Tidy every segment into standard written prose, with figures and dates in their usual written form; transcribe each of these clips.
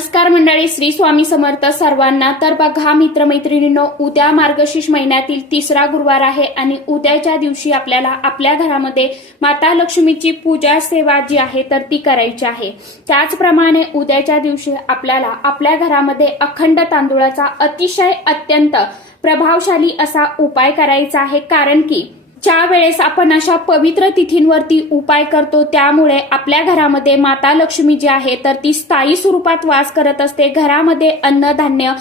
नमस्कार मंडळी, श्री स्वामी समर्थ सर्वांना। तर बघा मित्रमैत्रिणींनो, उद्या मार्गशीर्ष महिन्यातील तिसरा गुरुवार आहे आणि उद्याच्या दिवशी आपल्याला आपल्या घरामध्ये माता लक्ष्मीची पूजा सेवा जी आहे तर ती करायची आहे। त्याचप्रमाणे उद्याच्या दिवशी आपल्याला आपल्या घरामध्ये अखंड तांदूळाचा अतिशय अत्यंत प्रभावशाली असा उपाय करायचा आहे। कारण की ज्या वेळेस आपण अशा पवित्र तिथींवरती उपाय करतो त्यामुळे आपल्या घरामध्ये माता लक्ष्मी जी आहे तर ती स्थायी स्वरूपात वास करत असते। घरामध्ये अन्नधान्य,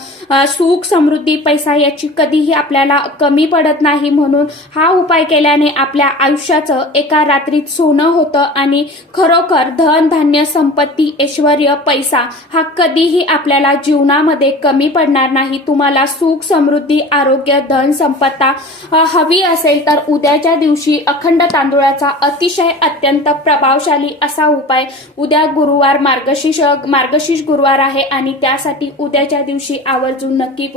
सुख, समृद्धी, पैसा याची कधीही आपल्याला कमी पडत नाही। म्हणून हा उपाय केल्याने आपल्या आयुष्याचं एका रात्रीत सोनं होतं आणि खरोखर धन, धान्य, संपत्ती, ऐश्वर्य, पैसा हा कधीही आपल्याला जीवनामध्ये कमी पडणार नाही। तुम्हाला सुख, समृद्धी, आरोग्य, धन, संपत्ता हवी असेल तर उद्याच्या दिवशी अखंड तांदूळाचा अतिशय अत्यंत प्रभावशाली असा उपाय, उद्या गुरुवार मार्गशीर्ष गुरुवार आहे आणि त्यासाठी उद्याच्या दिवशी आवर्जून नक्की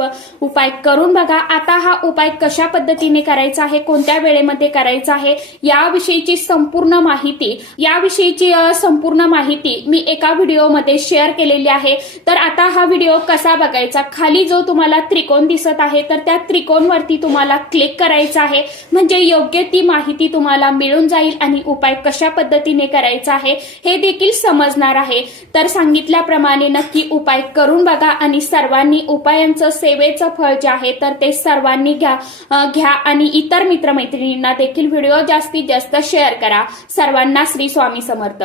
उपाय करून बघा। आता हा उपाय कशा पद्धतीने करायचा आहे, कोणत्या वेळेमध्ये करायचा आहे याविषयीची संपूर्ण माहिती मी एका व्हिडिओमध्ये शेअर केलेली आहे। तर आता हा व्हिडिओ कसा बघायचा, खाली जो तुम्हाला त्रिकोण दिसत आहे तर त्या त्रिकोणवरती तुम्हाला क्लिक करायचा आहे, म्हणजे योग्य ती माहिती तुम्हाला मिळून जाईल आणि उपाय कशा पद्धतीने करायचा आहे हे देखील समजणार आहे। तर सांगितल्याप्रमाणे नक्की उपाय करून बघा आणि सर्वांनी उपायांचं सेवेचं फळ जे आहे तर ते सर्वांनी घ्या आणि इतर मित्रमैत्रिणींना देखील व्हिडिओ जास्तीत जास्त शेअर करा। सर्वांना श्री स्वामी समर्थ।